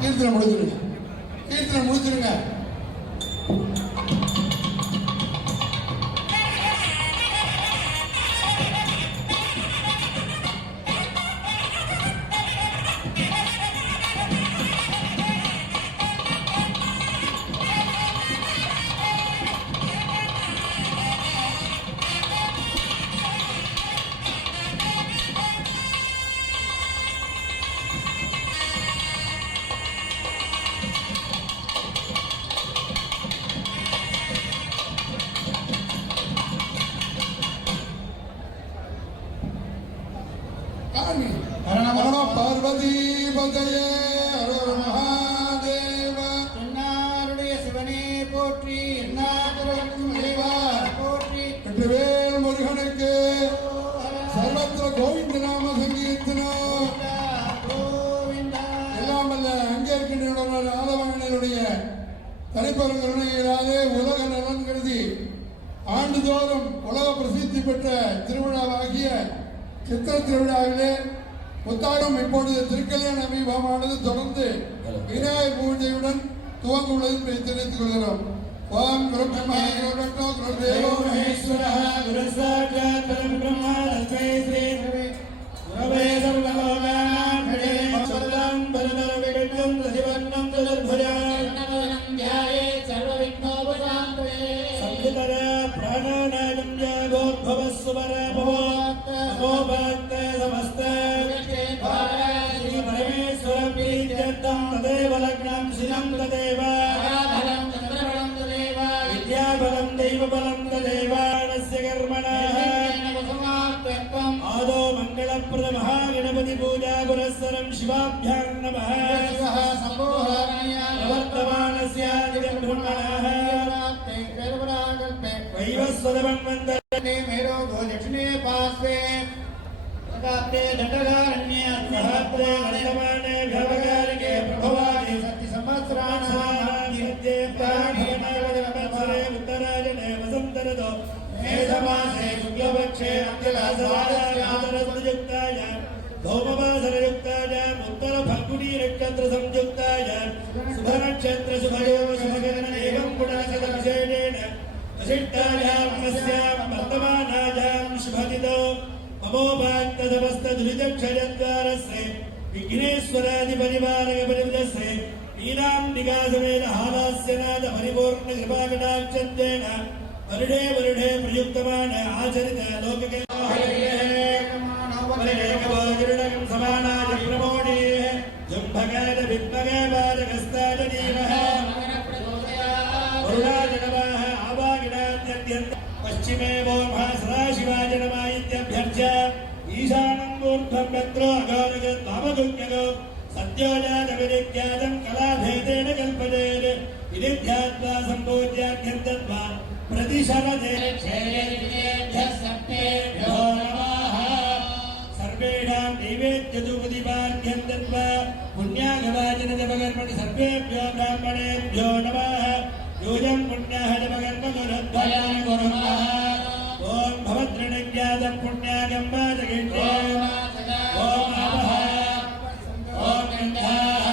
கீர்த்தனை முடிச்சிருங்க, கீர்த்தனை முடிச்சிருங்க. பார்வதி பதையே மகாதேவ என்னாருடைய சிவனே போற்றி, என்னாருக்கும் இறைவார் போற்றி. வெற்றிவேல் முருகனுக்கு சர்வத்திர கோவிந்த நாம சங்கீர்த்தனா கோவிந்தா. எல்லாம் அல்ல அங்கே இருக்கின்ற ஆலவாயனுடைய தனிப்பெரும் கருணையினாலே உலக நலன் கருதி ஆண்டுதோறும் உலக பிரசித்தி பெற்ற திருவிழாவாகிய சித்திர திருவிழாவிலே புத்தாண்டும் இப்பொழுது திருக்கல்யாண வைபவமானது தொடர்ந்து விநாயகர் பூஜையுடன் துவங்க உள்ளது தெரிவித்துக் கொள்கிறோம். ஓம் குரு பிரம்மா குரு விஷ்ணு குரு தேவோ மகேஸ்வரः குரு சாட்சாத் பரபிரம்ம தஸ்மை ஸ்ரீ குரவே சர்வலோகானாம் ஹரே சர்வம் பரதர விகடம் பிரதிவன்னம் ததுர்புஜாம் நமனம் த்யாயே சர்வவிக்னோபசாந்தே சம்ஹிதர பிராணாநாதம் ஜாகோத்பவஸ்வர பவாத் அமோபாத் समस्त श्री परमेश्वर प्रीत्यर्थं तदेव लग्नं शिलं तदेव बलं चन्द्रबलं तदेव विद्याबलं दैवबलं तदेव नस्य कर्मणः आदौ मङ्गलप्रदमहागणपति पूजा पुरस्सरं शिवाभ्यां नमः प्रवर्तमानस्य ब्रह्मणः वैवस्वतमन्वन्तरे मेरो गोदक्षिणे पार्श्वे दंडकारण्ये सहस्रे वर्तमाने भवकारिके प्रभवादि सत्य संवत्सराणां प्राणीयमावदवत्सरे उत्तरायणे वसन्तऋतो मेषमासे शुक्लपक्षे अङ्गलासवादायातरसंयुक्ताय धौमवासरयुक्तायाम् उत्तरफल्गुनी नक्षत्रसंयुक्तायां शुभनक्षत्र शुभयो शुभगणन एवं गुणशतविशेषेण वसिष्ठायां अस्यां वर्तमानायां शुभतिथौ अमोभाक्त समस्त दुरितक्षयद्वारस्य विघ्नेश्वरादिपरिवारक परिवृतस्य ईनां निगासमेन हालास्यनाद परिपूर्ण कृपाकटाक्षन्तेन वरुणे वरुणे प्रयुक्तमान आचरित लोकके वरुणेकवोजरुणकं समानाय प्रमोणे जुम्भगाद विद्मगे बालकस्ताद दीनः वरुणाय नमः आवागिनाद्यन्त पश्चिमे वो महासदाशिवाय नमः इत्यभ्यर्च्य ईशानं मूर्ध्वं यत्रो अघोरगं भावगुण्यगो सत्योजातविनित्यादं कलाभेदेन कल्पतेत् इति ध्यात्वा सम्पूज्याभ्यन्तत्वा प्रतिशरते क्षेत्रेभ्यः सप्तेभ्यो नमः सर्वेषां नैवेद्यधूपदीपाभ्यन्तत्वा पुण्यागवाचनजपकर्मणि सर्वेभ्यो ब्राह्मणेभ्यो नमः यूयं पुण्यः जपकर्मगुरुद्वयं कुर्मः ॐ भवद्रणज्ञातं पुण्यागं वाचयित्रे ॐ आपः ॐ गन्धाः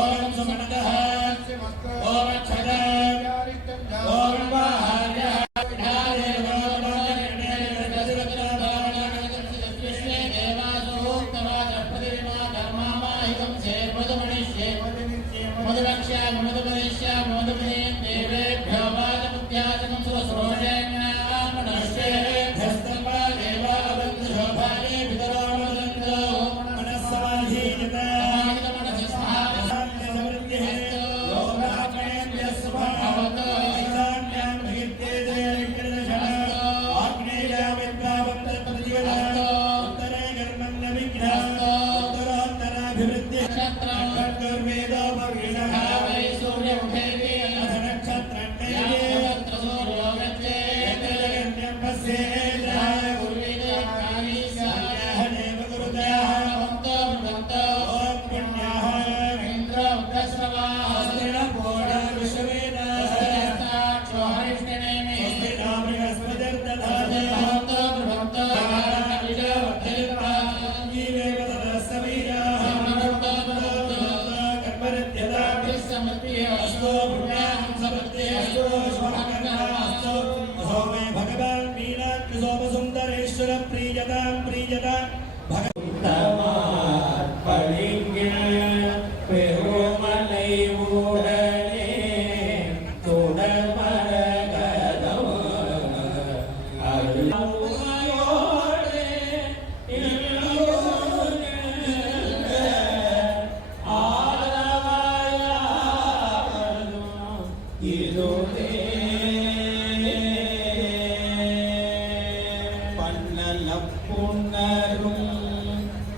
ॐ सुमनदः ॐ अक्षतः ॐ वाहार्यः देवेभ्यो सोमसुन्दरेश्वर प्रीयतां प्रीयता பெருமலை ஊடலே தொடர்மரகதம் அருள்மையோடே ஆலவாயாவதும் இதுவே பன்னலம் புன்னரும்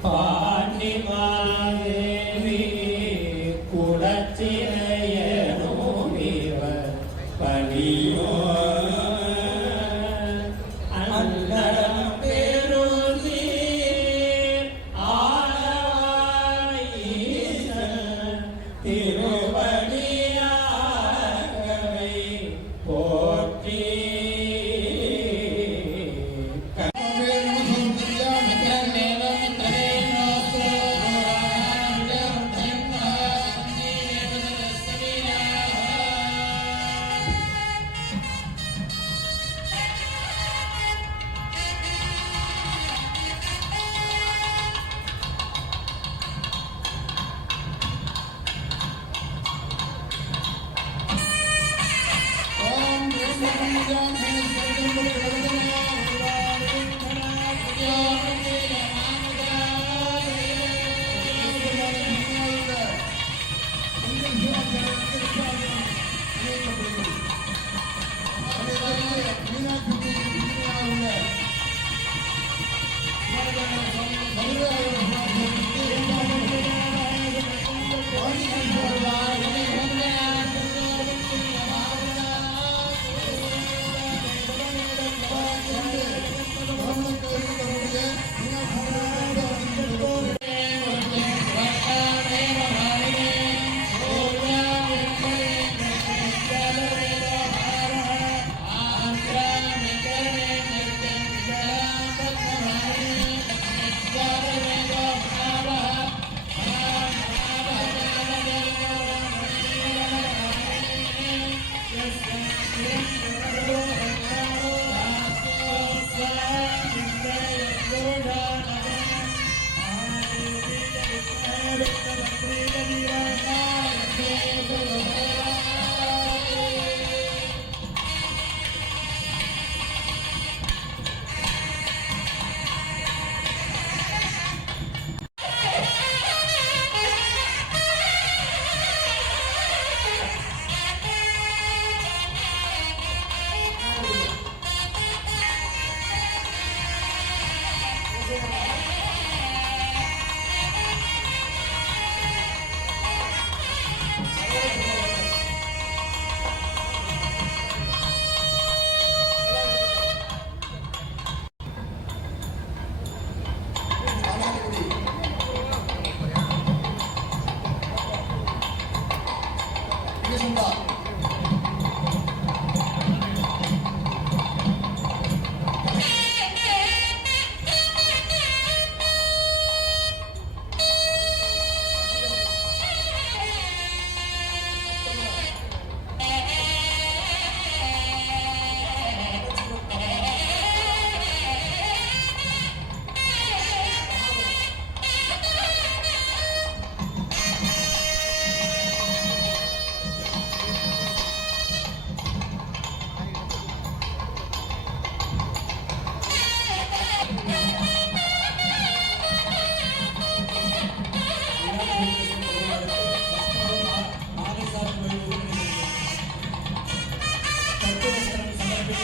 பாண்டிமாதேவி குடச்சிறையனோமிவர் பணியோ அன்னரம் பெருசி ஆலவாயீசன் திருவடியாகவை போற்றி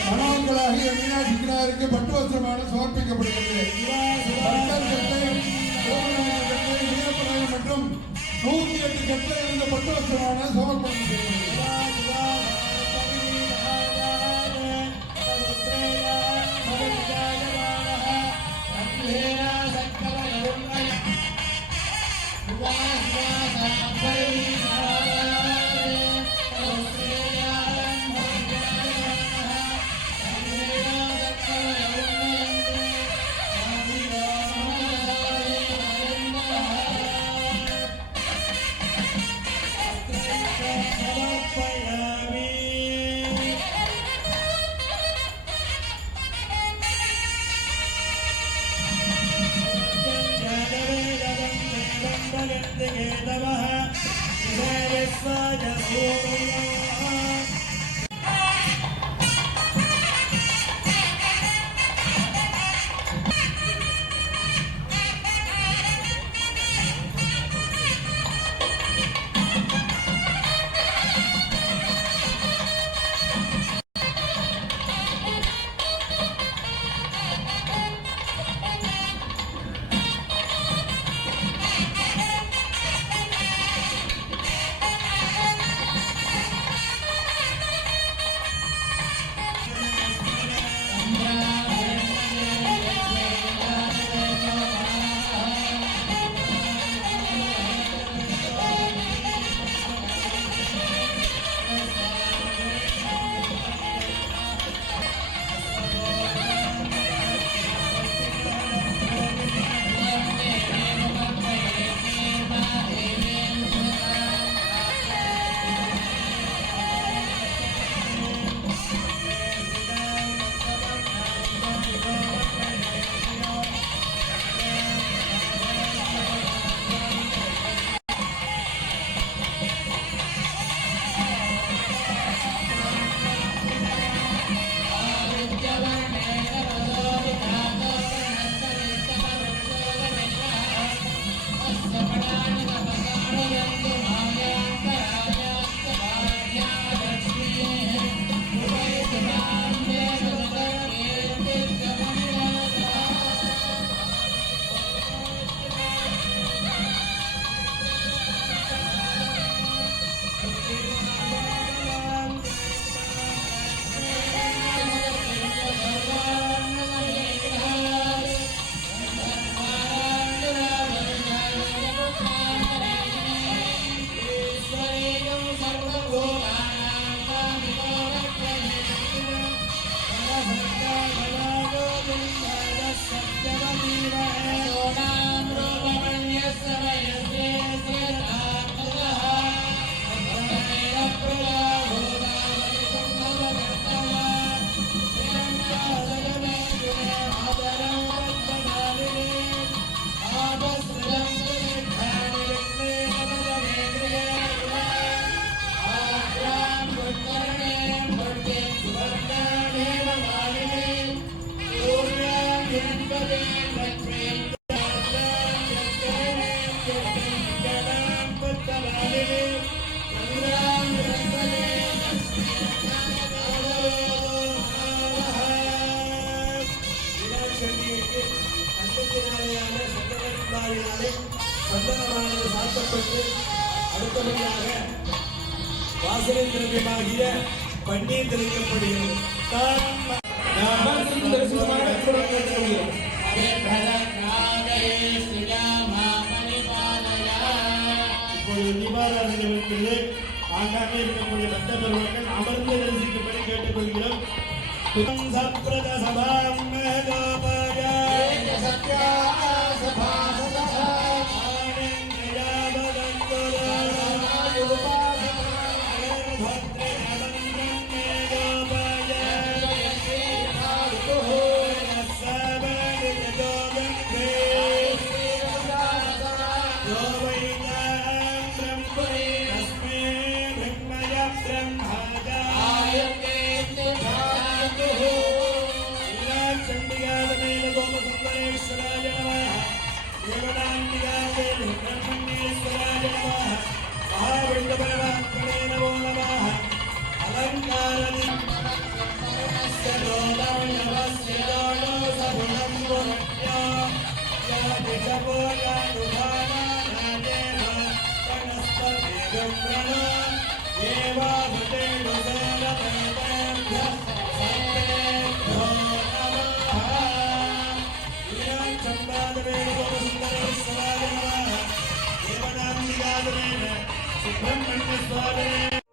மணமக்களாகிய மீனாட்சி கிடாருக்கு பட்டு வஸ்திரமான சமர்ப்பிக்கப்படுகிறது. மற்றும் 108 கட்டளை இருந்த பட்டு வஸ்திரமான சமர்ப்பணம் पुष्पगन्धि केतवः विश्वाय सूर्यः சந்தனமானது சாத்தப்பட்டு அடுத்தபடியாக வாசலின் திரவியமாகிய பன்னீர் தெளிக்கப்படுகிறது. இப்பொழுது தீபாராதனை நிகழ்ச்சியிலே ஆங்காங்கே இருக்கக்கூடிய பக்த பெருமக்கள் அமர்ந்து தரிசிக்கும்படி கேட்டுக்கொள்கிறோம். சப்ரத சபாம் Subrahmanya Swami